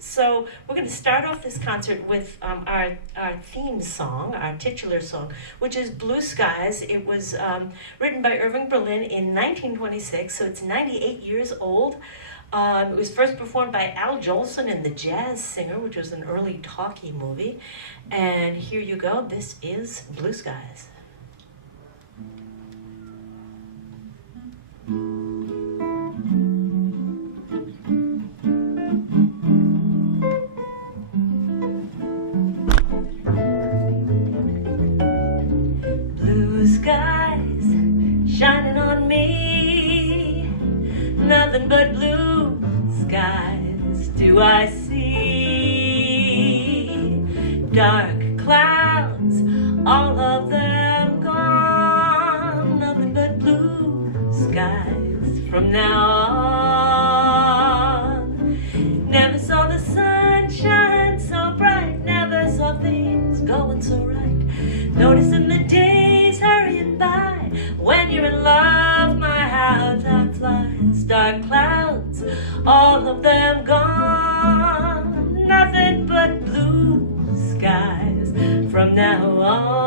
So we're going to start off this concert with our theme song, our titular song, which is Blue Skies. It was written by Irving Berlin in 1926, so it's 98 years old. It was first performed by Al Jolson in The Jazz Singer, which was an early talkie movie. And here you go. This is Blue Skies. Blue skies shining on me, nothing but blue skies do I see. Dark clouds, all of them gone, nothing but blue skies from now on. Never saw the sun shine so bright, never saw things going so right. Noticing the days hurrying by, when you're in love, my how time flies. Dark clouds, all of them gone, nothing but blue skies from now on.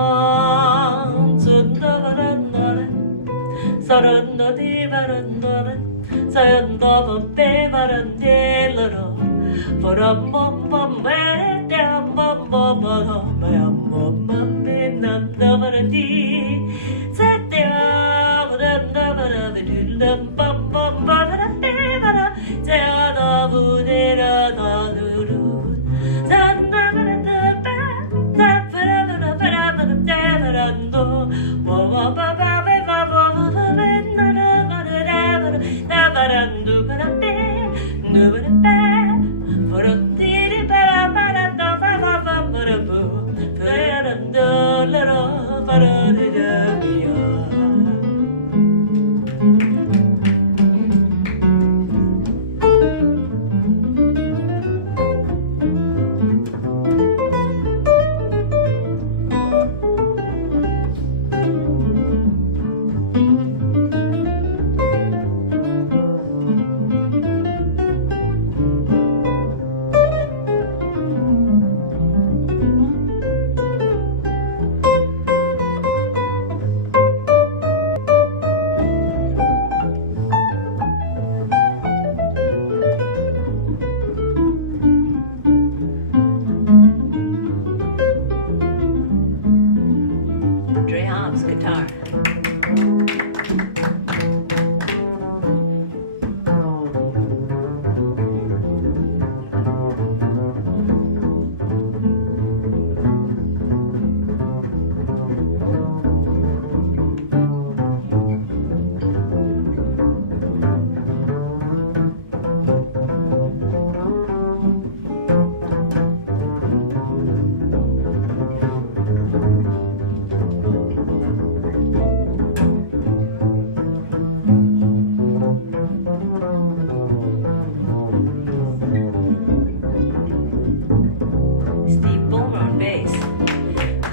Guitar.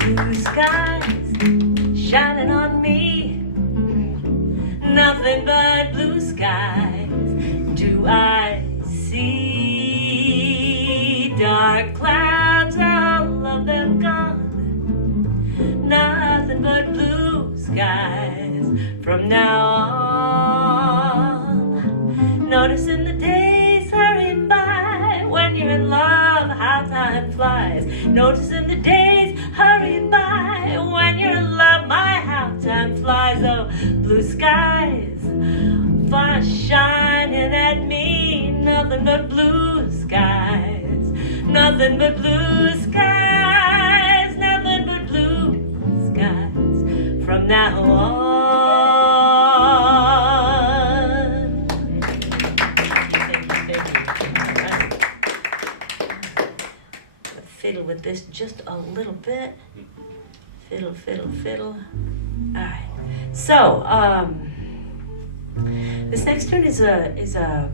Blue skies shining on me, nothing but blue skies do I see. Dark clouds, all of them gone, nothing but blue skies from now on. Noticing the days hurrying by, when you're in love, how time flies. Noticing the days hurrying by, when you're in love, my how time flies. Oh, blue skies, fire shining at me, nothing but blue skies, nothing but blue skies, nothing but blue skies from now on. Fiddle with this just a little bit. Fiddle, fiddle, fiddle. All right. So, this next tune is a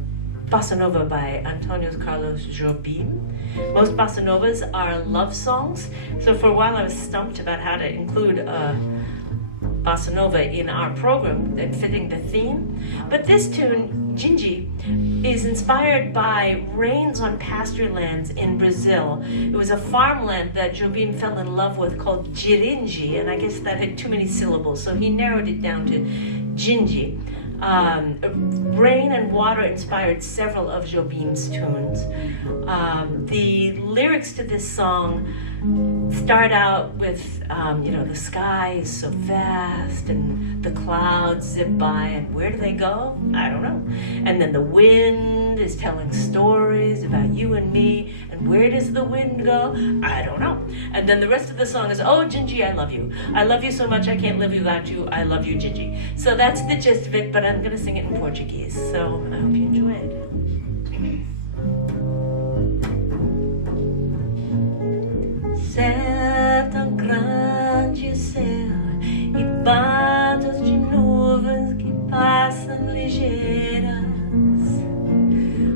bossa nova by Antonio Carlos Jobim. Most bossa novas are love songs. So for a while I was stumped about how to include bossa nova in our program and fitting the theme. But this tune, Gingy, is inspired by rains on pasture lands in Brazil. It was a farmland that Jobim fell in love with called Girinji, and I guess that had too many syllables, so he narrowed it down to Ginji. Rain and water inspired several of Jobim's tunes. The lyrics to this song start out with, the sky is so vast and the clouds zip by, and where do they go? I don't know. And then the wind is telling stories about you and me, and where does the wind go? I don't know. And then the rest of the song is, oh, Ginji, I love you. I love you so much I can't live without you. I love you, Ginji. So that's the gist of it, but I'm going to sing it in Portuguese, so I hope you enjoy it. Céu tão grande, céu, e bandos de nuvens que passam ligeiras.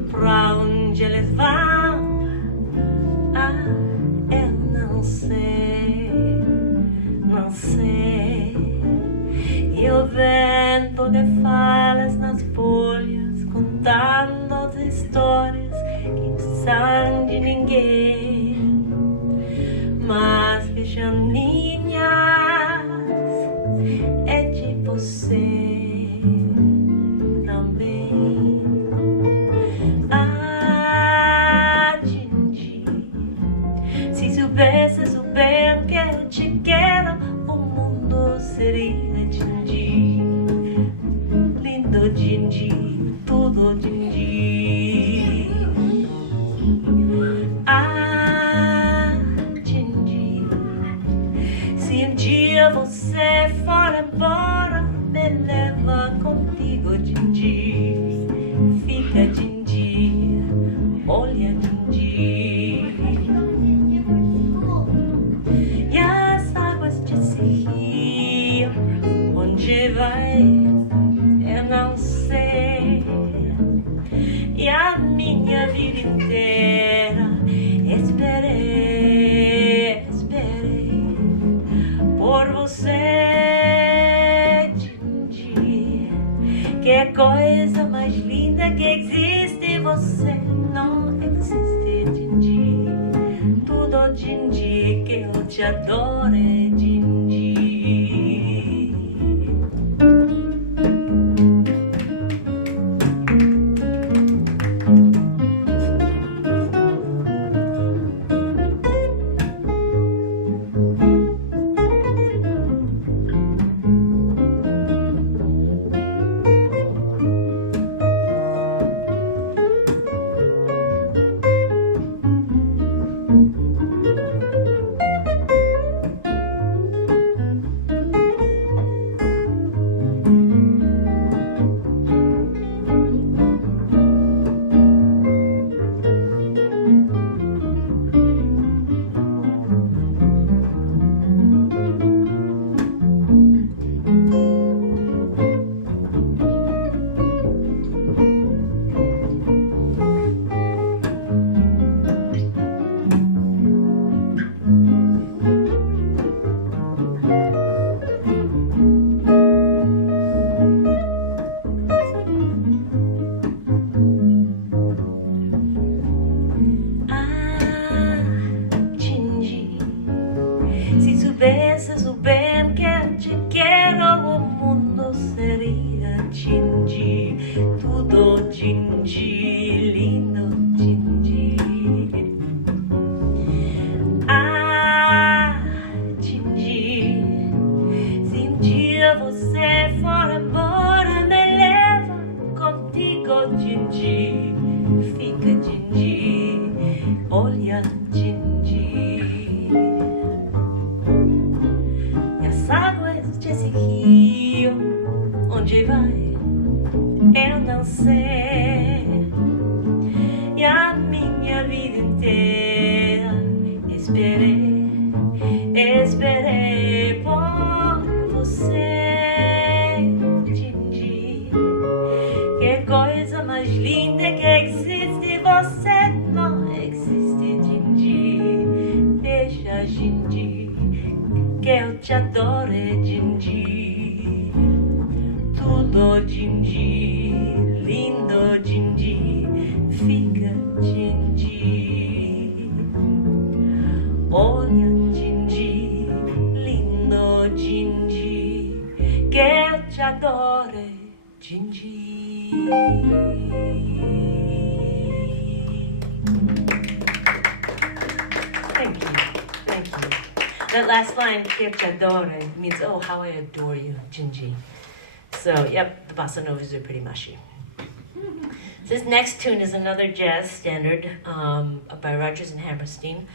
Pra onde eles vão? Ah, eu não sei, não sei. E o vento que fala nas folhas, contando as histórias que não são de ninguém. Mas Bejaninhas é de você também. Ah, Ginji, se soubesse o que eu te quero, o mundo seria Ginji. Lindo Ginji, tudo Ginji. Se um dia você for embora, me leva contigo, Ginji. Fica, Ginji, olha, Ginji. E as águas desse rio, onde vai, eu não sei. E a minha vida inteira esperei por você, Ginji. Que coisa mais linda que existe, você não existe, Ginji. Tudo, Ginji, que eu te adoro, Ginji. soubesses o bem que eu te quero, o mundo seria Ginji, tudo Ginji, lindo Ginji. Ah, Ginji, se um dia você for embora, me leva contigo, Ginji. Fica, Ginji, olha, Ginji. E as águas desse rio, onde vai, eu não sei. E a minha vida inteira esperei por você, Ginji. Que coisa mais linda que existe, você não existe, Ginji. Deixa, Ginji, que eu te adoro, Ginji. Tudo Ginji, lindo Ginji. That last line, "Que te adoro," means, oh, how I adore you, Gingy. So, yep, the bossa novas are pretty mushy. This next tune is another jazz standard by Rodgers and Hammerstein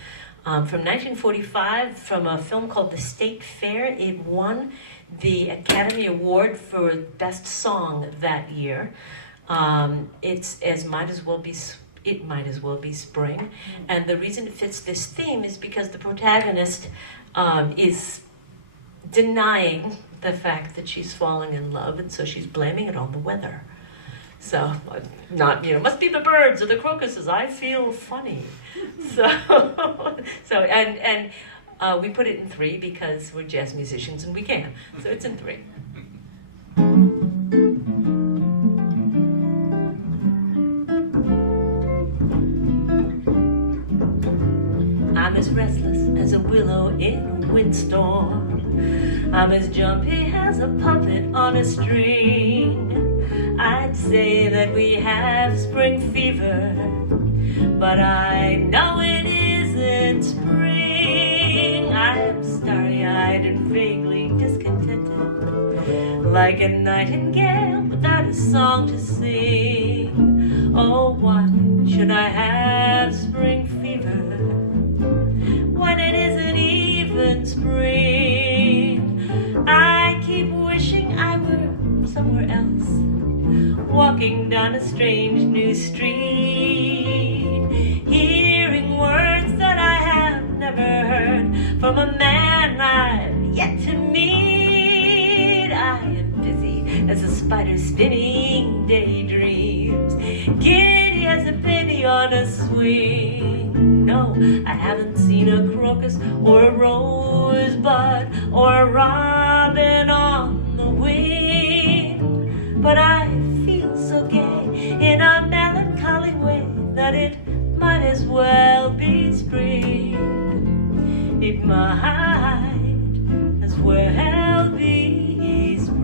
from 1945 from a film called The State Fair. It won the Academy Award for Best Song that year. It might as well be spring, and the reason it fits this theme is because the protagonist is denying the fact that she's falling in love, and so she's blaming it on the weather. So, must be the birds or the crocuses. I feel funny. So, and we put it in 3 because we're jazz musicians and we can. So it's in 3. I'm as restless as a willow in a windstorm. I'm as jumpy as a puppet on a string. I'd say that we have spring fever, but I know it isn't spring. I am starry-eyed and vaguely discontented, like a nightingale without a song to sing. Oh, what should I have spring fever when it isn't even spring? I keep wishing I were somewhere else, walking down a strange new street, hearing words that I have never heard from a man I've yet to meet. I am busy as a spider spinning daydreams, giddy as a penny on a swing. No, I haven't seen a crocus or a rosebud or a robin on the wing, but I feel so gay in a melancholy way that it might as well be spring. It might as well be spring.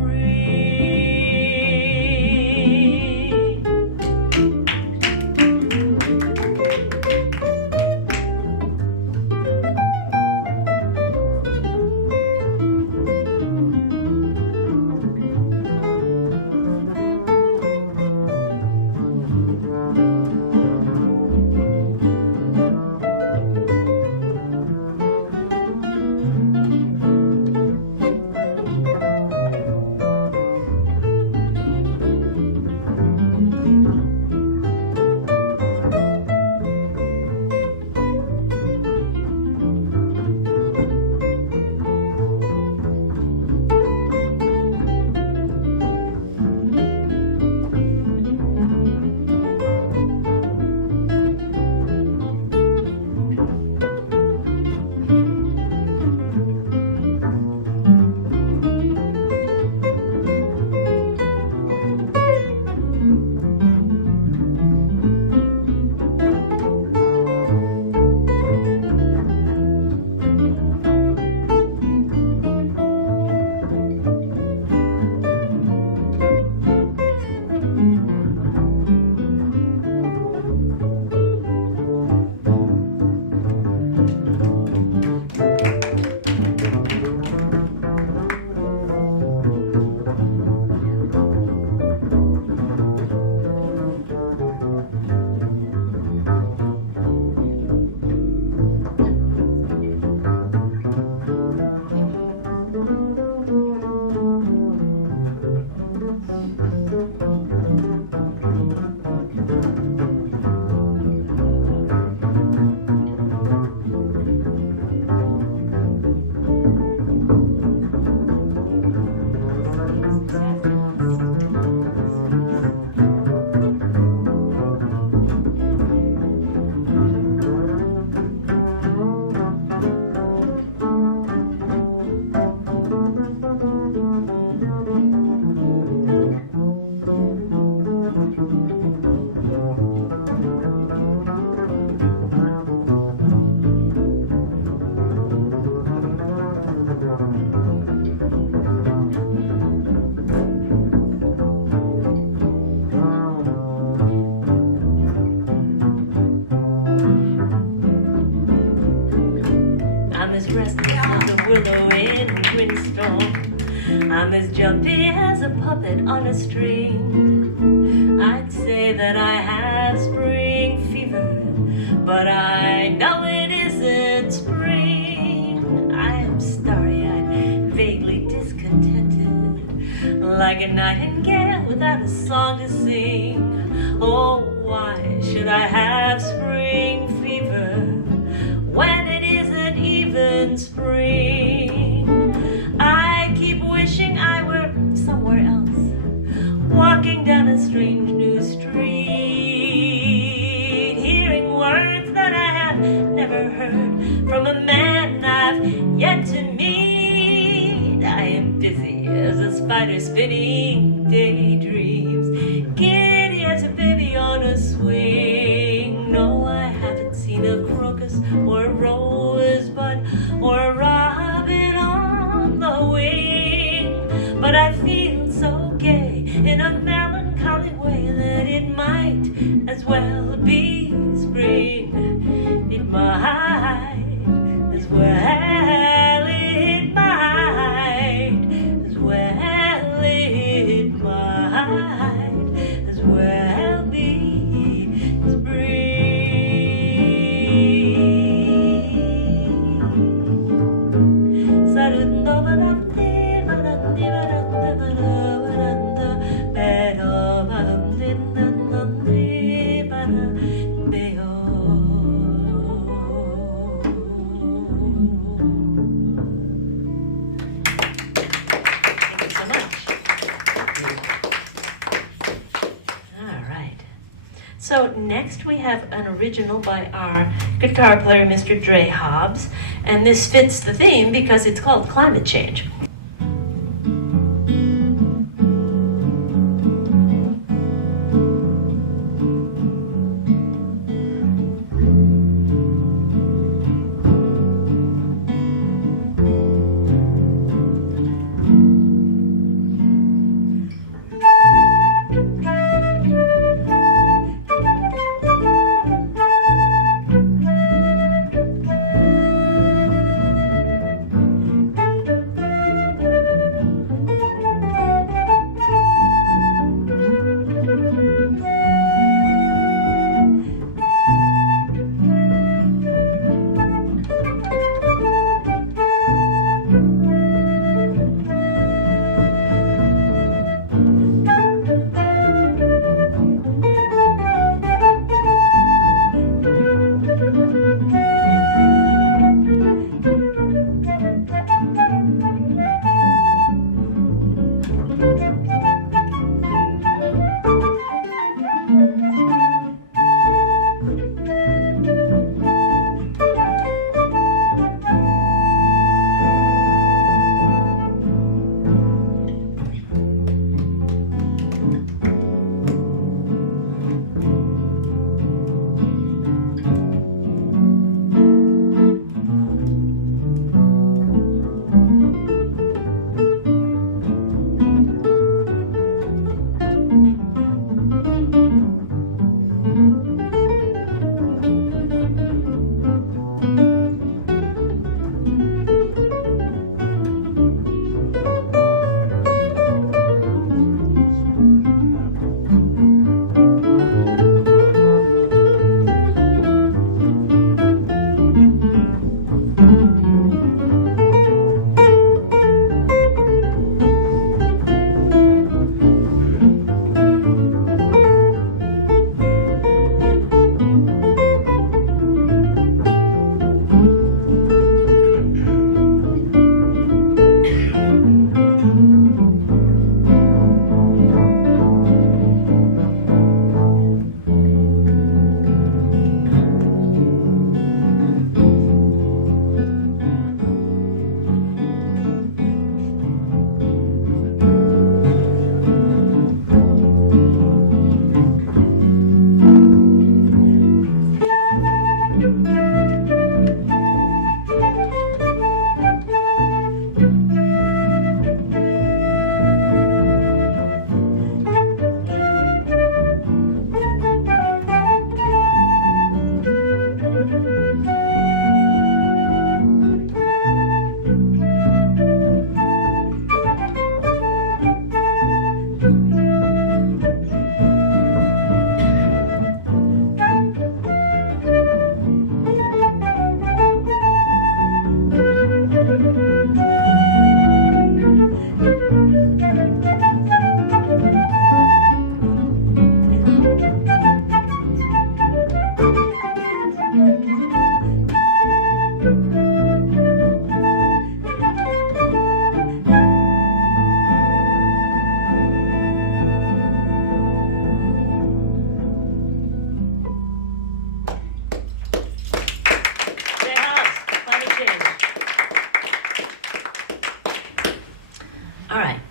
storm. I'm as jumpy as a puppet on a string. I'd say that I have spring fever, but I know it isn't spring. I am starry-eyed, vaguely discontented, like a nightingale without a song to sing. Oh, why should I have spring fever when it isn't even spring? I keep wishing I were somewhere else, walking down a strange new street, hearing words that I have never heard from a man I've yet to meet. I am busy as a spider spinning daydreams, giddy as a baby on a swing. No, I haven't seen a crocus or a rosebud or a robin on the wing, but I feel so gay in a melancholy way that it might as well be spring. It might as well, it might as well, it might as well be So next we have an original by our guitar player, Mr. Dre Hobbs, and this fits the theme because it's called Climate Change.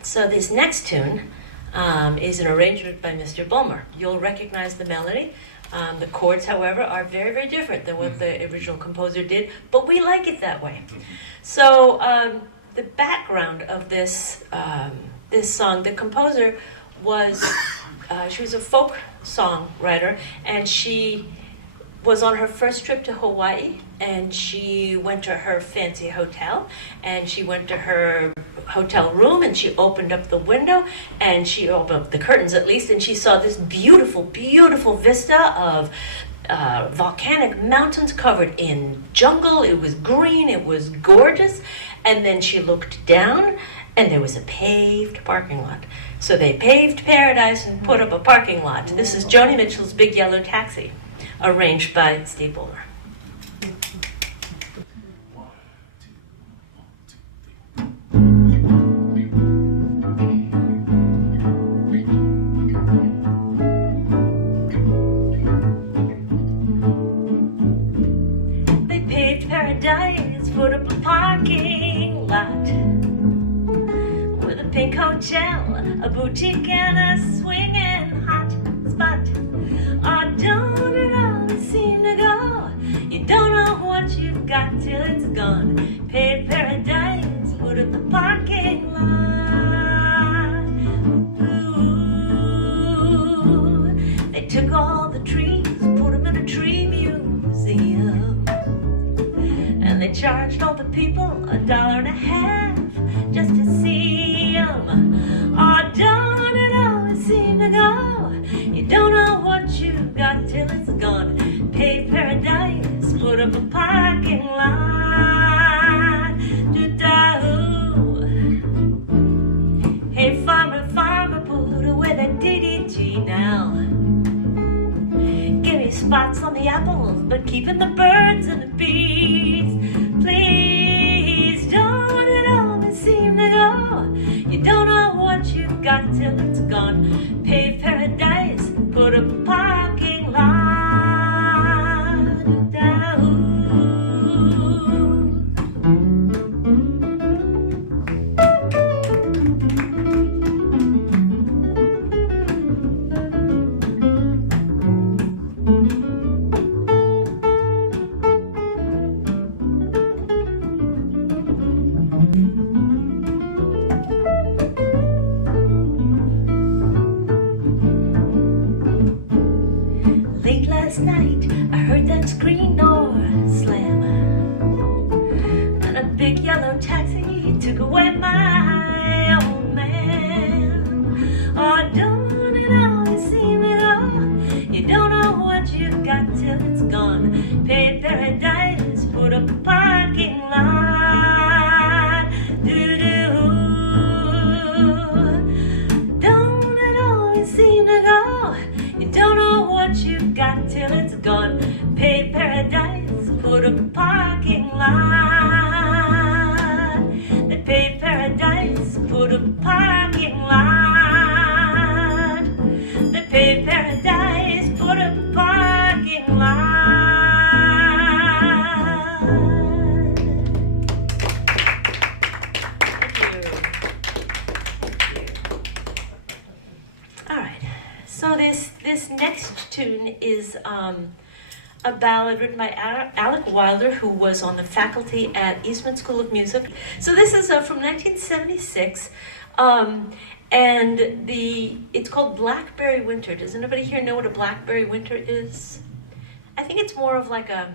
So this next tune is an arrangement by Mr. Bulmer. You'll recognize the melody. The chords, however, are very, very different than what the original composer did, but we like it that way. So the background of this this song, the composer was, she was a folk songwriter, and she was on her first trip to Hawaii, and she went to her fancy hotel, and she went to her hotel room, and she opened up the window, and she opened up the curtains at least, and she saw this beautiful, beautiful vista of volcanic mountains covered in jungle. It was green, it was gorgeous, and then she looked down, and there was a paved parking lot. So they paved paradise and put up a parking lot. This is Joni Mitchell's Big Yellow Taxi, arranged by Steve Bulmer. They paved paradise, put up a parking lot with a pink hotel, a boutique, and a swinging hot spot. Oh, don't it always seem to go? You don't know what you've got till it's gone. Paved paradise, put up the parking lot. Ooh, they took all the trees, put them in a tree museum, and they charged all the people $1.50 just to see them. Oh, don't it always seem to go? You don't know what you've got till it's gone. Paved paradise, put up a parking lot. Do-da-oo. Hey, farmer, farmer, put away that DDT now. Give me spots on the apples, but keeping the birds and the bees. Please, don't it always seem to go? You don't know what you've got till it's gone. Paved paradise, put a parking lot. Late last night, I heard that screen door slam, and a big yellow taxi took away my old man. Oh, don't it always seem to go? You don't know what you've got till it's gone. Paved paradise, put up a parking lot. Do-do. Don't it always seem to go? You don't know what you've got till it's gone. Paved paradise, put a parking lot. They paved paradise, put a parking lot. They paved paradise, put a parking lot. Thank you. Thank you. All right. So this next tune is a ballad written by Alec Wilder, who was on the faculty at Eastman School of Music. So this is from 1976, and it's called Blackberry Winter. Does anybody here know what a Blackberry Winter is? I think it's more of like a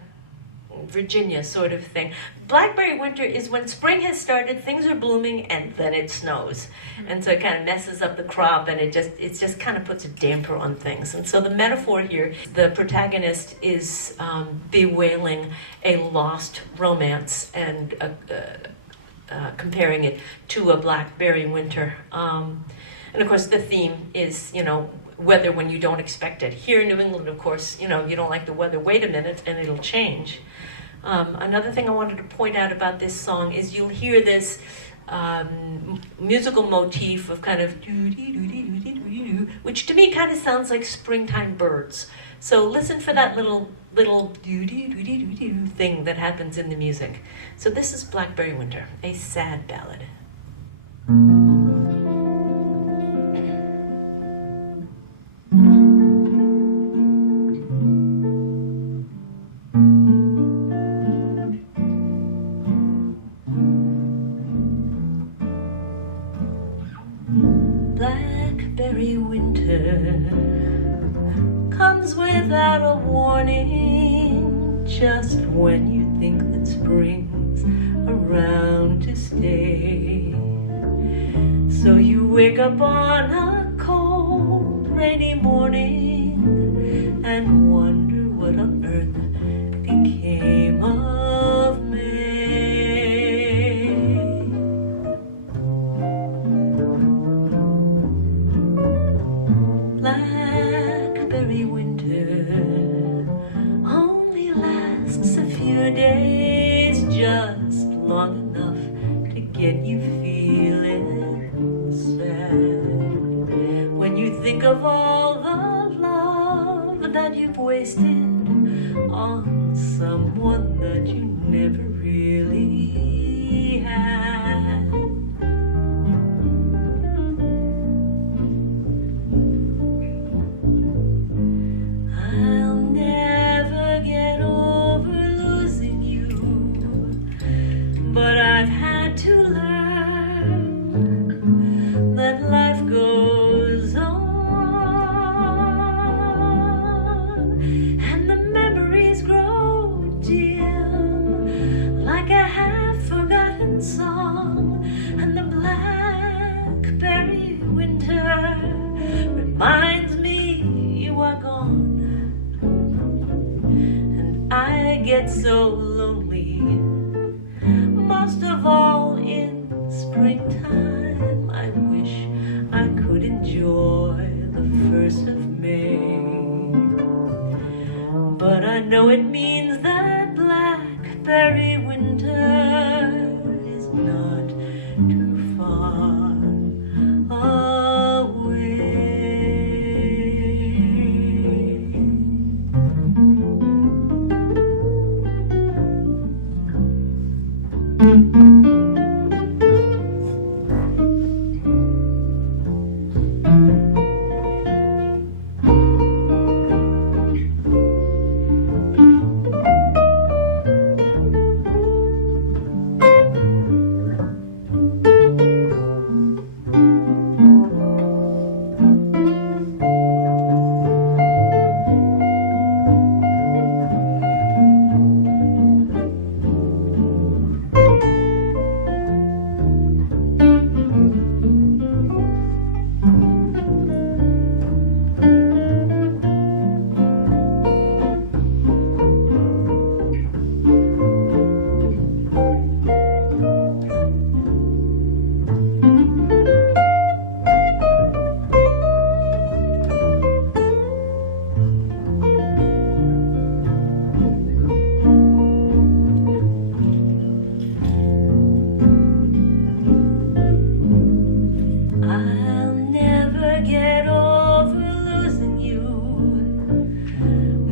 Virginia sort of thing. Blackberry winter is when spring has started, things are blooming, and then it snows. And so it kind of messes up the crop, and it just kind of puts a damper on things. And so the metaphor here, the protagonist is bewailing a lost romance and comparing it to a blackberry winter. And of course the theme is, weather when you don't expect it. Here in New England, of course, you don't like the weather. Wait a minute, and it'll change. Another thing I wanted to point out about this song is you'll hear this musical motif of kind of doo-dee-doo-dee-doo-dee-doo, which to me kind of sounds like springtime birds. So listen for that little doo-dee-doo-dee-doo-dee thing that happens in the music. So this is Blackberry Winter, a sad ballad. without a warning, just when you think that spring's around to stay. So you wake up on a cold, rainy morning and wonder what on earth became of May. Blackberry winter only lasts a few days, just long enough to get you feeling sad. When you think of all the love that you've wasted on someone that you never really had. I'll never get over losing you, but I've had to learn that life goes on, and the memories grow dim like a half-forgotten song, and the blackberry winter reminds me you are gone. I get so lonely, most of all in springtime. I wish I could enjoy the 1st of May, but I know it means that blackberry winter is not too far away.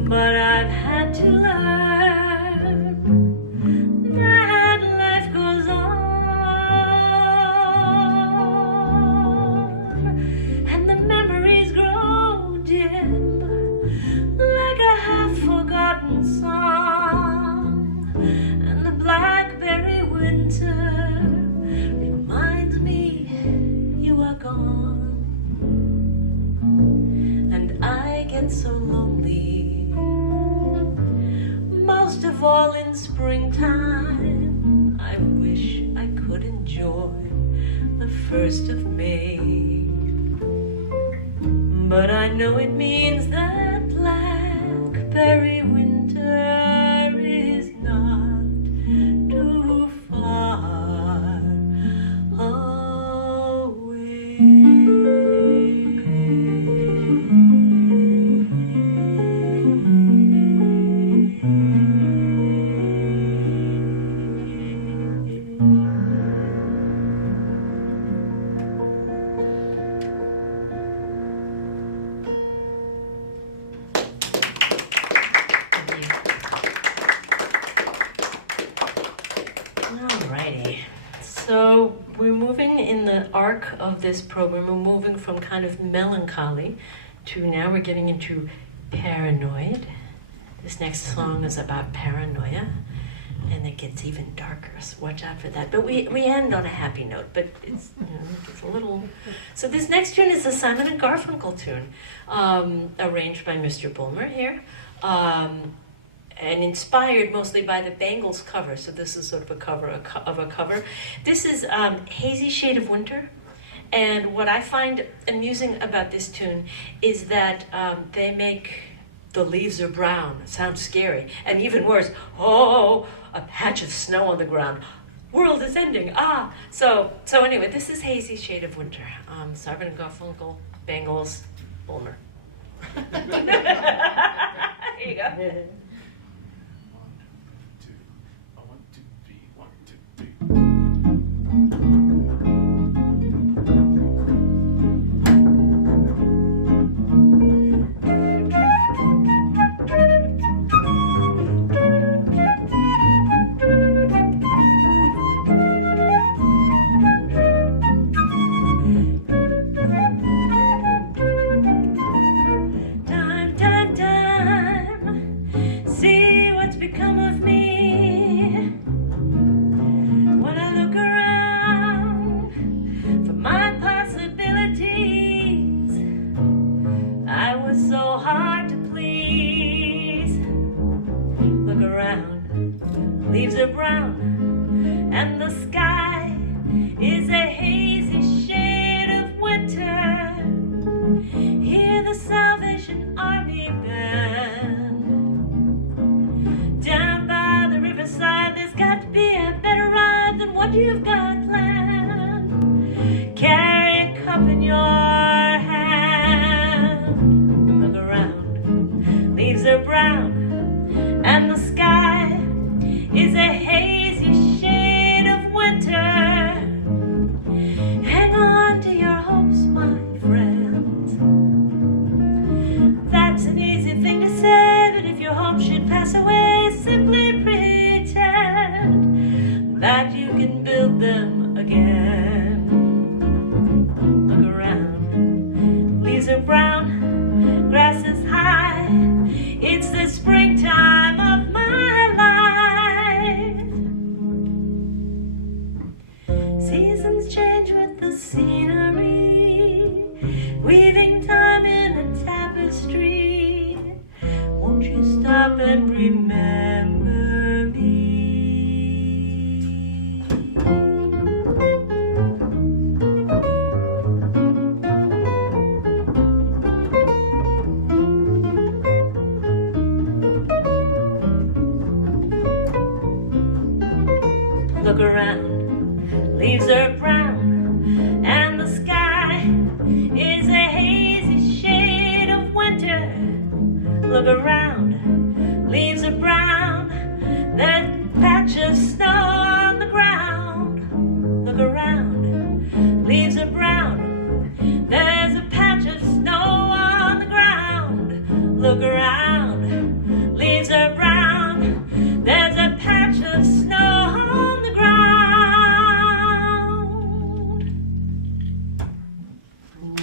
But I've had to learn that life goes on, and the memories grow dim like a half-forgotten song, and the blackberry winter reminds me you are gone, and I get so lonely, most of all in springtime. I wish I could enjoy the 1st of May, but I know it means that blackberry winter is not too far away. Alrighty, so we're moving in the arc of this program. We're moving from kind of melancholy to now we're getting into paranoid. This next song is about paranoia, and it gets even darker, so watch out for that. But we end on a happy note, but it's, it's a little... So this next tune is a Simon and Garfunkel tune, arranged by Mr. Bulmer here, and inspired mostly by the Bangles cover, so this is sort of a cover of a cover. This is Hazy Shade of Winter, and what I find amusing about this tune is that they make the leaves are brown. It sounds scary. And even worse, oh, a patch of snow on the ground. World is ending. Ah. So anyway, this is Hazy Shade of Winter. Simon and Garfunkel, Bangles, Bulmer. Here you go. Leaves are brown, and the sky is a hazy shade of winter. Hear the Salvation Army band. Down by the riverside, there's got to be a better ride than what you've got planned. Carry a cup in your hand. Look around, leaves are brown, and the sky is a hazy shade of winter. Hang on to your hopes, my friends. That's an easy thing to say, but if your hopes should pass away, simply pretend that you can build them again. Look around, leaves are brown, grass is high. It's the springtime of my life. Seasons change with the scenery, weaving time in a tapestry. Won't you stop and remember me? Look around, leaves are brown, and the sky is a hazy shade of winter. Look around, leaves are brown, there's a patch of snow on the ground. Look around, leaves are brown, there's a patch of snow on the ground. Look around, leaves are brown, there's a patch of snow on the ground.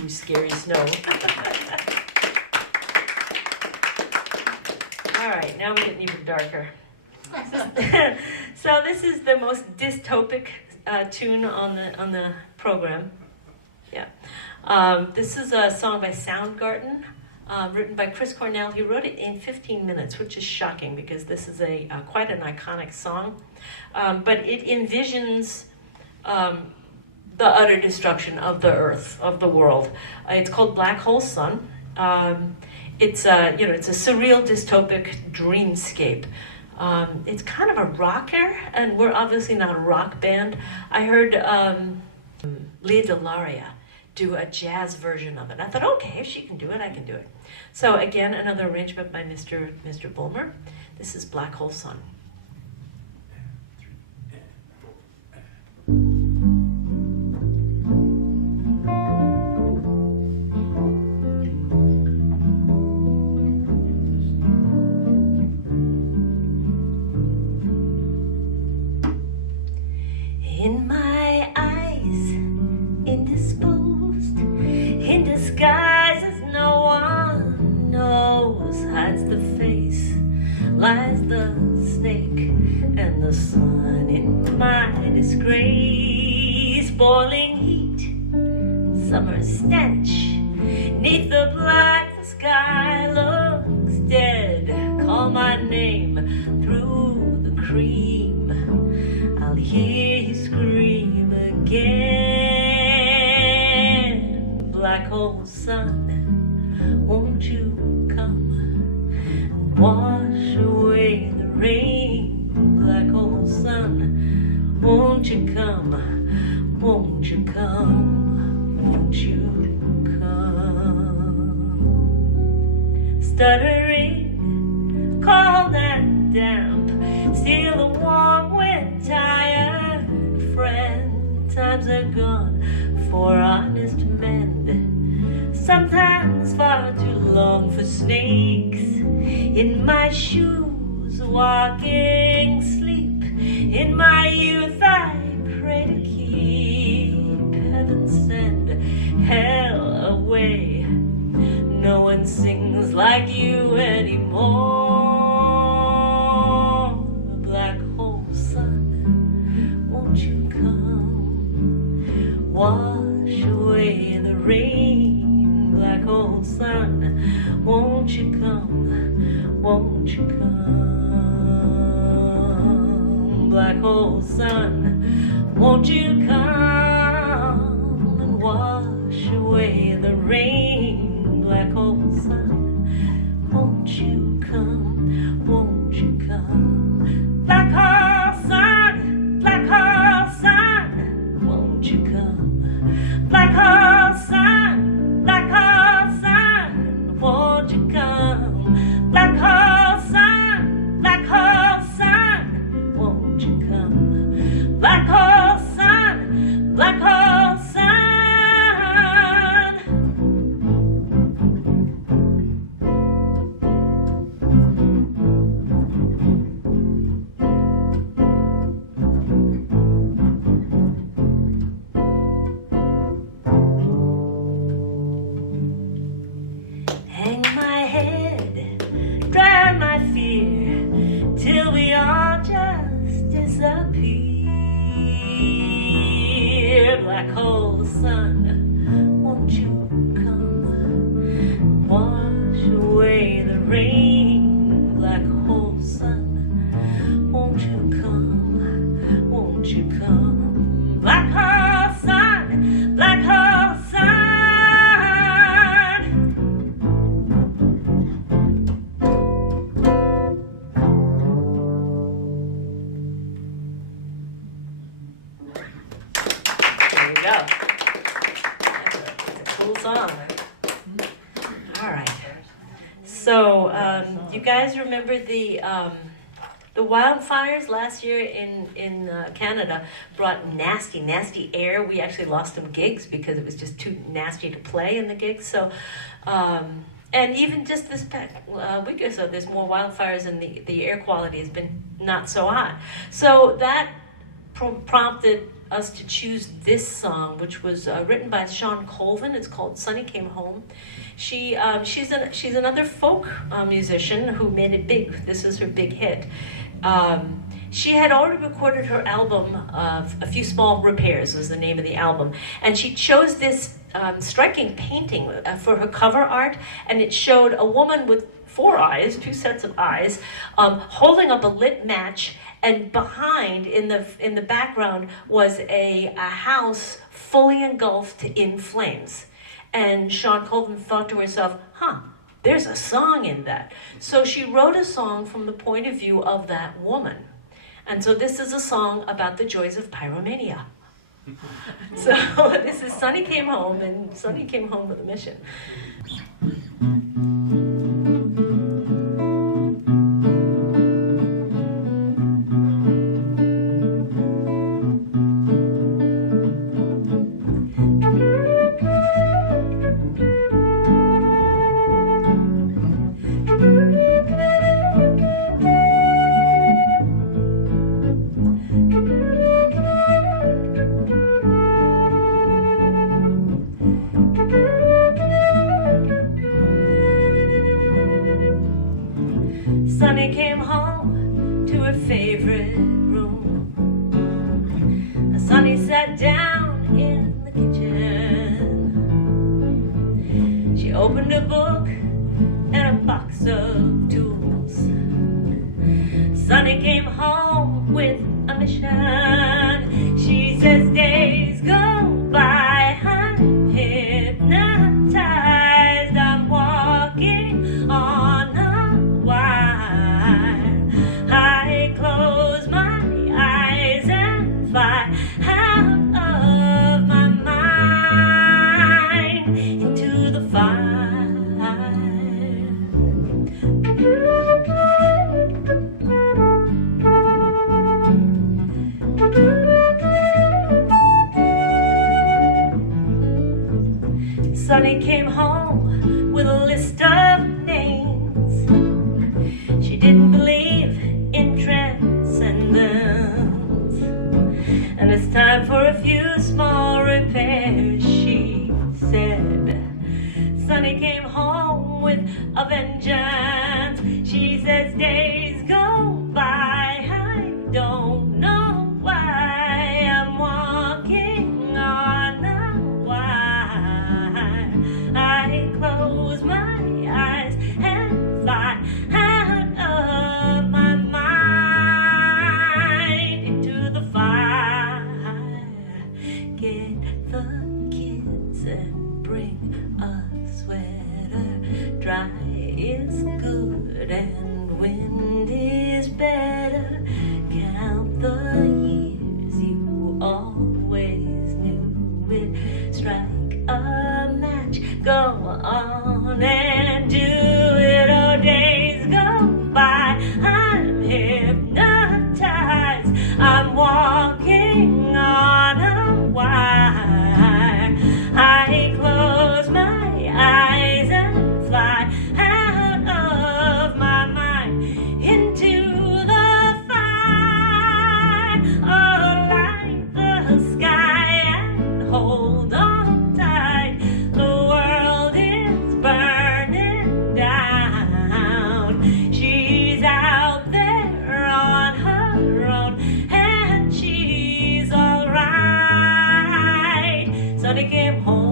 Ooh, scary snow. All right, now we're getting even darker. So this is the most dystopic tune on the program. Yeah, this is a song by Soundgarden, written by Chris Cornell. He wrote it in 15 minutes, which is shocking because this is quite an iconic song. But it envisions the utter destruction of the earth, of the world. It's called Black Hole Sun. It's a surreal dystopic dreamscape. It's kind of a rocker, and we're obviously not a rock band. I heard Leah Delaria do a jazz version of it. I thought, okay, if she can do it, I can do it. So again, another arrangement by Mr. Bulmer. This is Black Hole Sun. In my eyes, indisposed, in disguise as no one knows, hides the face lies the snake and the sun in my disgrace. Boiling heat, summer stench, neath the black the sky looks dead. Call my name through the cream, I'll hear you scream again. Black hole sun, won't you come and wash away the rain? Black hole sun, won't you come? Won't you come? Won't you come? Stuttering, cold and damp, steal the warm wind, tired friend. Times are gone for honest men, sometimes far too long for snakes. In my shoes, walking sleep. In my youth I pray to keep heaven send hell away. No one sings like you anymore. Black hole sun, won't you come? Wash away the rain. Black hole sun, won't you come? Won't you come? Black hole sun, won't you come and wash away the rain? Black hole sun, won't you come? Won't you come? Black hole sun, black hole sun, won't you come? Black hole sun, black hole sun, won't you come? Black hole sun, black hole sun, won't you come? Black hole sun, black hole sun. Hang my head, dry my fear, till we all just disappear. Black hole sun, won't you come? Wash away the rain. Black hole sun, won't you come? Won't you come? Black hole sun, black hole sun. There you go. That's a cool song. All right. So, you guys remember the wildfires last year in Canada brought nasty air. We actually lost some gigs because it was just too nasty to play in the gigs. So, and even just this week or so, there's more wildfires and the air quality has been not so hot. So that prompted us to choose this song, which was written by Shawn Colvin. It's called "Sonny Came Home." She's another folk musician who made it big. This is her big hit. She had already recorded her album, "A Few Small Repairs" was the name of the album, and she chose this striking painting for her cover art, and it showed a woman with four eyes, two sets of eyes, holding up a lit match, and behind, in the background, was a house fully engulfed in flames. And Shawn Colvin thought to herself, there's a song in that. So she wrote a song from the point of view of that woman. And so this is a song about the joys of pyromania. So this is Sonny Came Home, and Sonny came home with a mission. Sonny came home to her favorite room. Sonny sat down in the kitchen. She opened a book and a box of tools. Sonny came home with a mission. She says days go by, I'm hypnotized. I'm walking on a wire. I close my eyes and fly out of my mind into the fire. Sonny came home with a list of names. She didn't believe in transcendence, and it's time for a few small repairs, she said. Sonny came home with a vengeance. She says days go by, I don't know why. I'm walking on a wire. I close my eyes and fly out of my mind into the fire. Get the kids and bring a sweater. Dry is good and wind is better. Count the years you always knew it. Strike a match, go on and do it. Oh, days go by, I'm hypnotized. I'm walking on a wire. I close my eyes and fly out of my mind into the fire. Oh, light the sky and hold on tight. The world is burning down. She's out there on her own and she's alright. Sonny came home.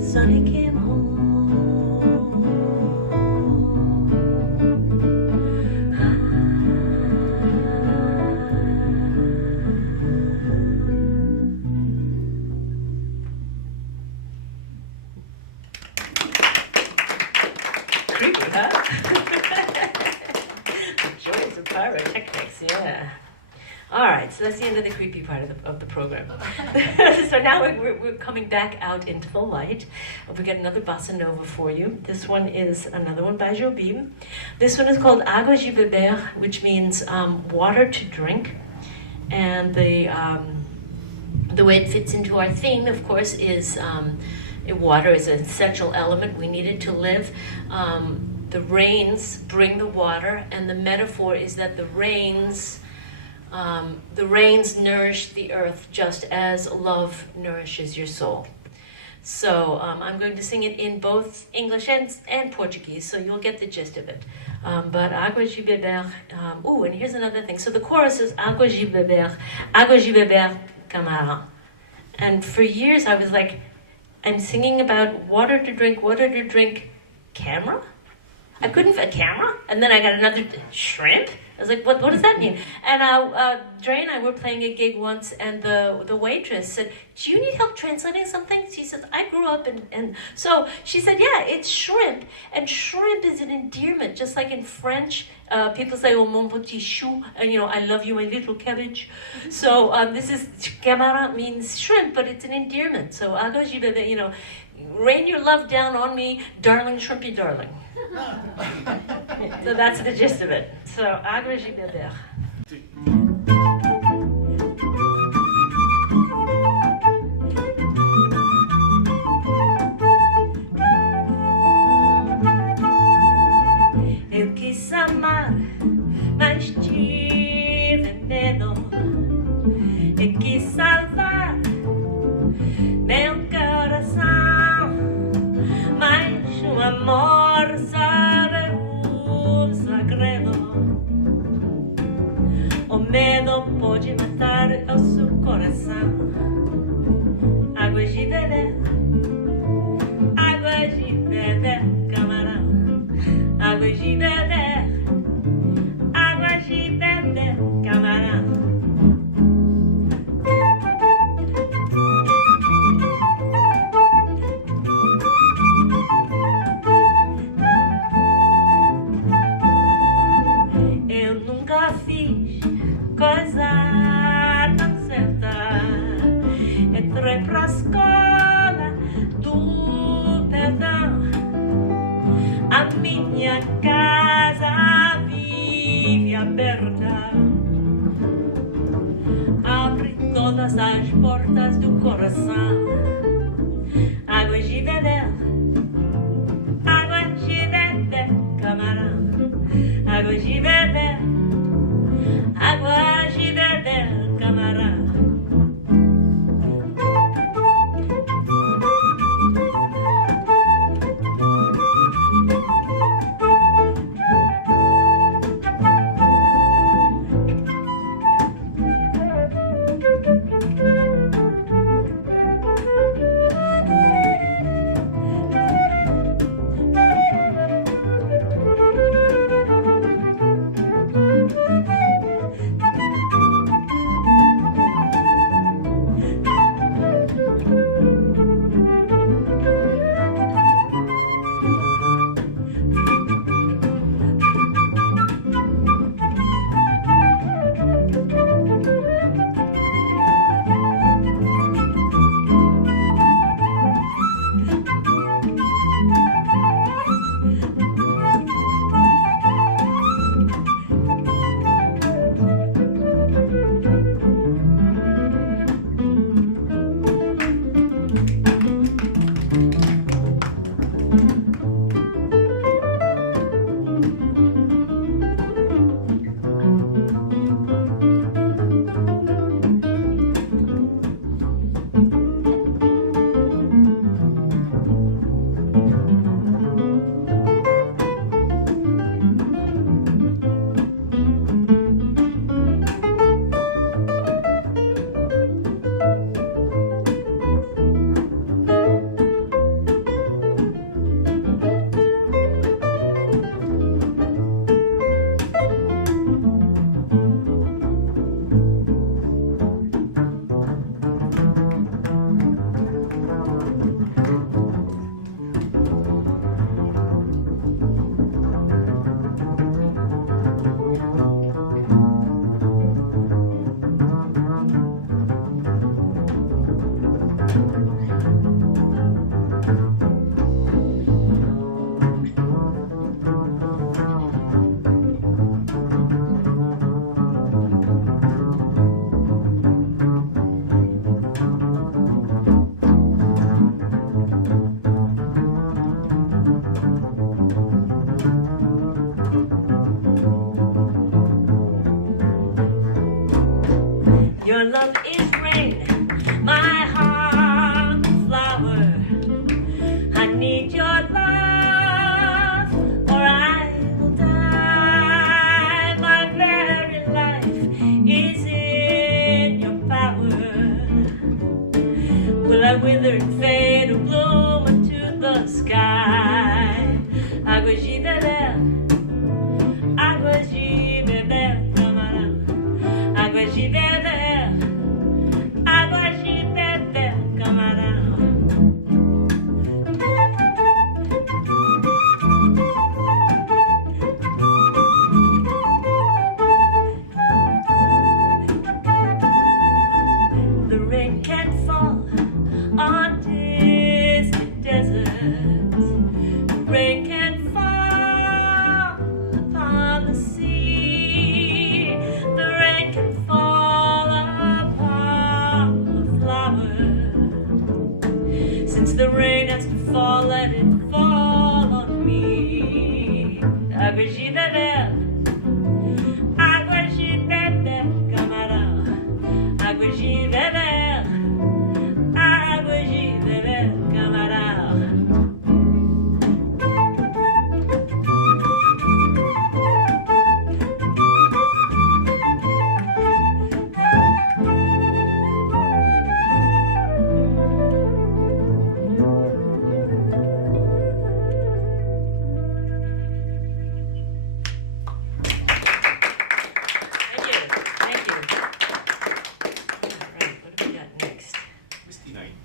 Sonny came home. Creepy, huh? The joys of pyrotechnics, yeah. All right, so that's the end of the creepy part of the program. So now we're coming back out into the light. We got another bossa nova for you. This one is another one by Jobim. This one is called Água de Beber, which means water to drink. And the way it fits into our theme, of course, is water is an essential element. We need it to live. The rains bring the water, and the metaphor is that the rains nourish the earth just as love nourishes your soul. So I'm going to sing it in both English and Portuguese, so you'll get the gist of it. But Água de Beber, and here's another thing. So the chorus is Água de Beber, camarão. And for years I was like, I'm singing about water to drink, camera? I couldn't fit a camera, and then I got another shrimp. I was like, what does that mean? And Dre and I were playing a gig once, and the waitress said, do you need help translating something? She said, I grew up and so she said, yeah, it's shrimp, and shrimp is an endearment, just like in French, people say, oh, mon petit chou, and I love you, my little cabbage. So this is, camarão means shrimp, but it's an endearment. So água de beber, rain your love down on me, darling, shrimpy darling. So that's the gist of it. So, Água de Beber. Eu quis amar, mas tive medo. Eu quis salvar pra scola do perdão. A minha casa vive aberta, abre todas as portas do coração. Água de beber, camarão. Água de beber, água de beber, camarão. Your love is rain, my heart flower. I need your love, or I will die. My very life is in your power. Will I wither and fade or bloom into the sky? Água de beber, água de beber, camarão. Água de beber. The rain has to fall, let it fall on me. Água de beber, água de beber, camarão. Água de beber, água de beber, camarão.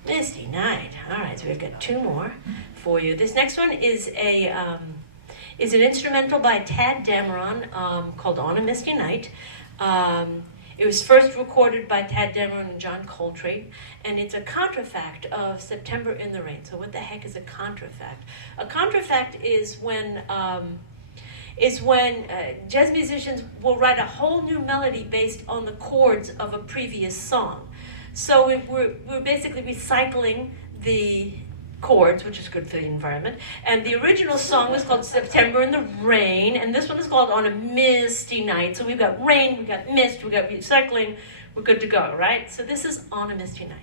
Misty Night. All right, so we've got two more for you. This next one is an instrumental by Tad Dameron called On a Misty Night. It It was first recorded by Tad Dameron and John Coltrane, and it's a contrafact of September in the Rain. So what the heck is a contrafact? A contrafact is when jazz musicians will write a whole new melody based on the chords of a previous song. So we're basically recycling the chords, which is good for the environment. And the original song was called September in the Rain, and this one is called On a Misty Night. So we've got rain, we've got mist, we've got recycling, we're good to go, right? So this is On a Misty Night.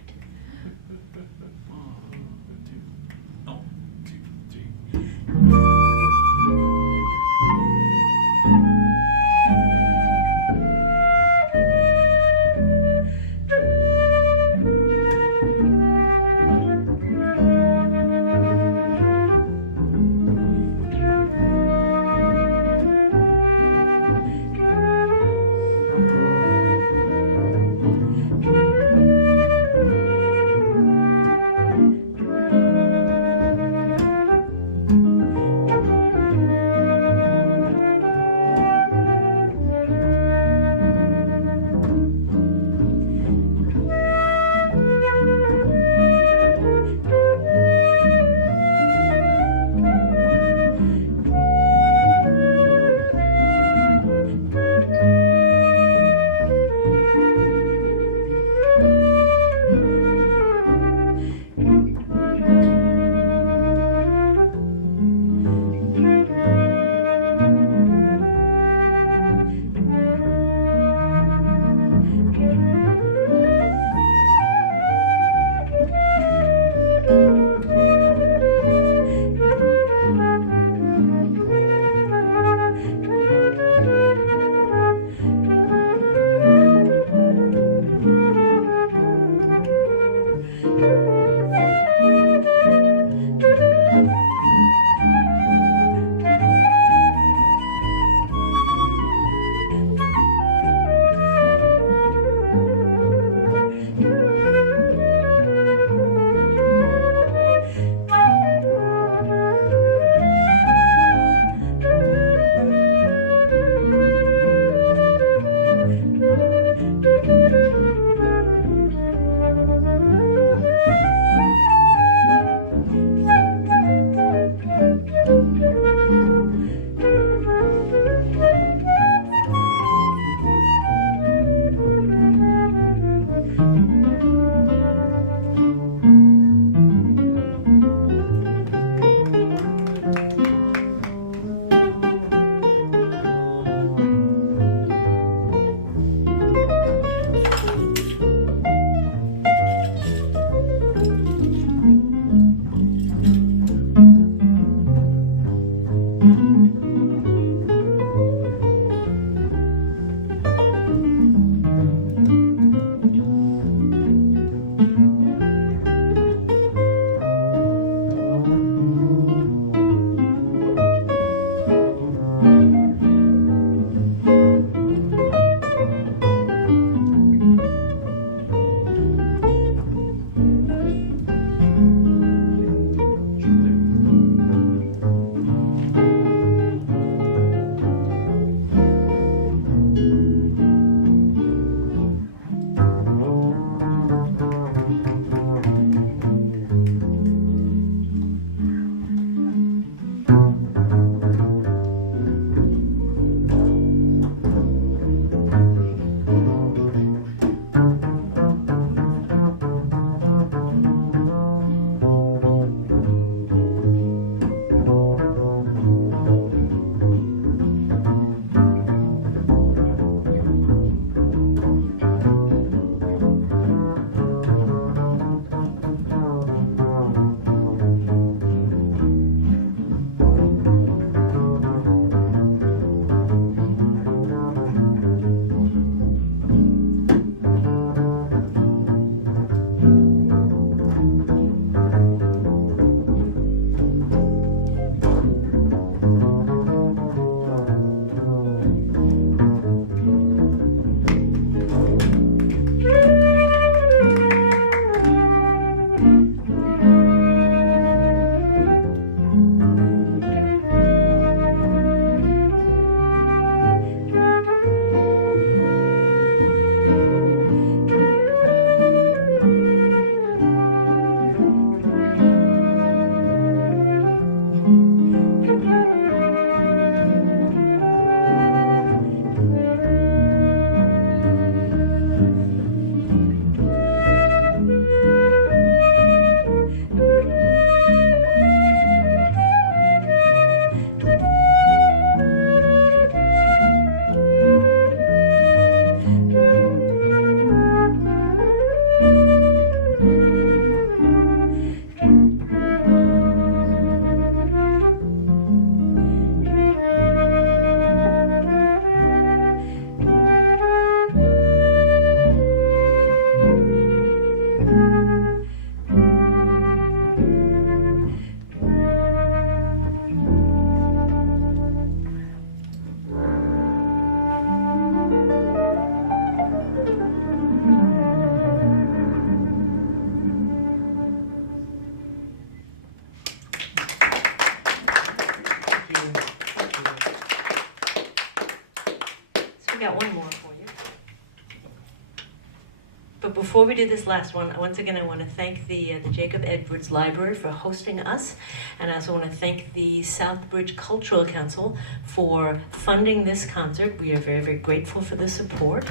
before we do this last one, once again I want to thank the Jacob Edwards Library for hosting us, and I also want to thank the Southbridge Cultural Council for funding this concert. We are very, very grateful for the support.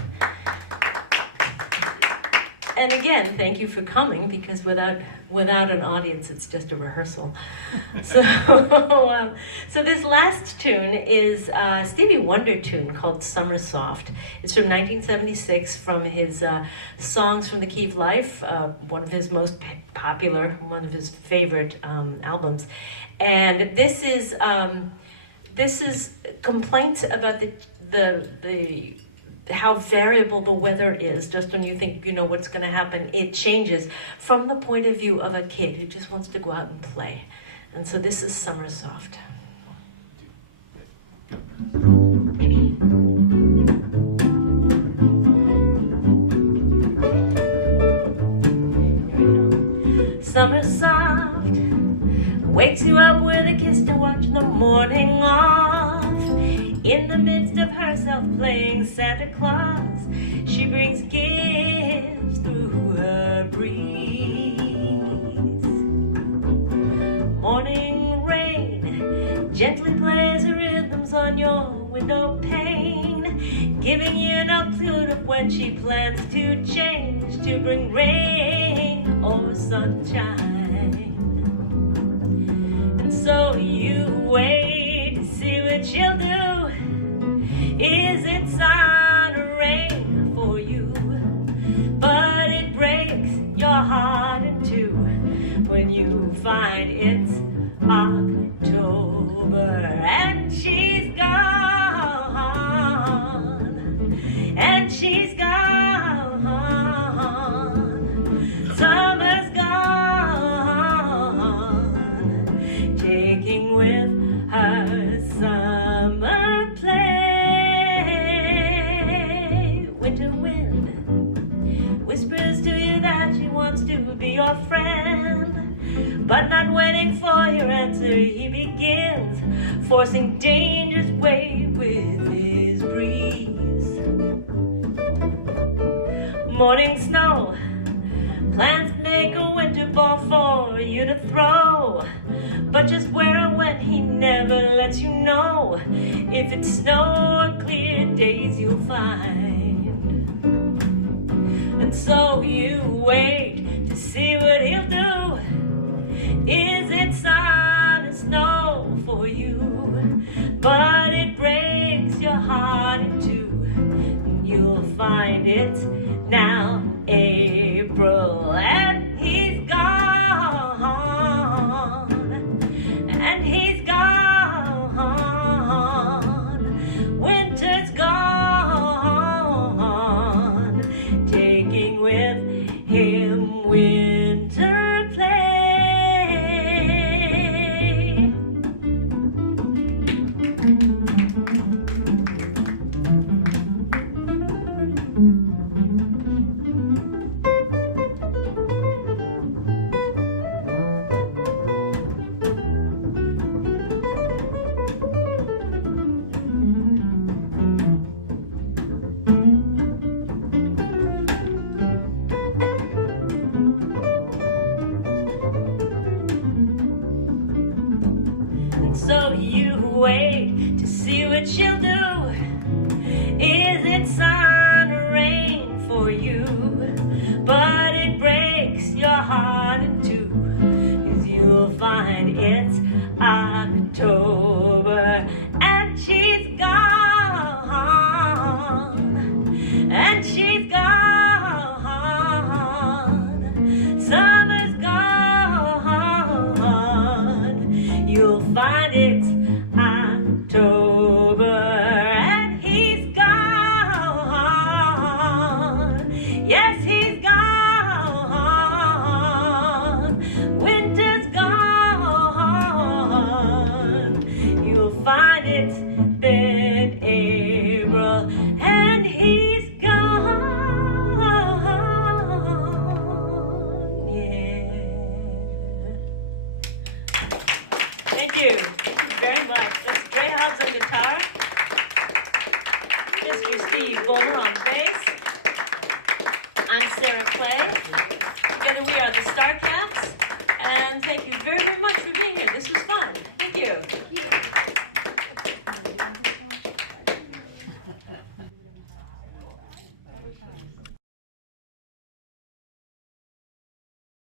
And again, thank you for coming, because without an audience, it's just a rehearsal. So, so this last tune is a Stevie Wonder tune called Summer Soft. It's from 1976, from his Songs from the Key of Life, one of his most popular, one of his favorite albums. And this is complaints about the how variable the weather is. Just when you think you know what's going to happen, it changes from the point of view of a kid who just wants to go out and play. And so this is Summer Soft. Summer Soft wakes you up with a kiss to watch the morning off. In the midst of herself playing Santa Claus, she brings gifts through her breeze. Morning rain gently plays her rhythms on your window pane, giving you no clue of when she plans to change to bring rain or sunshine. And so you wait to see what she'll do. Is it sun or rain for you? But it breaks your heart in two when you find it's October and she's gone, and she's gone. Summer's gone, taking with her summer play. Winter wind whispers to you that she wants to be your friend, but not waiting for your answer, he begins forcing danger's way with his breeze. Morning snow plans to make a winter ball for you to throw, but just where and when he never lets you know. If it's snow or clear days you'll find. And so you wait to see what he'll do. Is it sun or snow for you? But it breaks your heart in two. You'll find it's now April and he's gone. And he's gone. Winter's gone, taking with him winter play. So you wait to see what she'll do. Is it sun or rain for you? But it breaks your heart in two, 'cause you'll find it's October and she's gone, and she's gone. Summer's gone. You'll find it's October and he's gone. Yes, he's gone. Winter's gone. You'll find it's been April and he's gone. Yeah. Thank you. Thank you very much. That's Dre Hobbs on guitar. Mr. Steve Bowler on bass. I'm Sarah Clay. Together we are the Starcaps. And thank you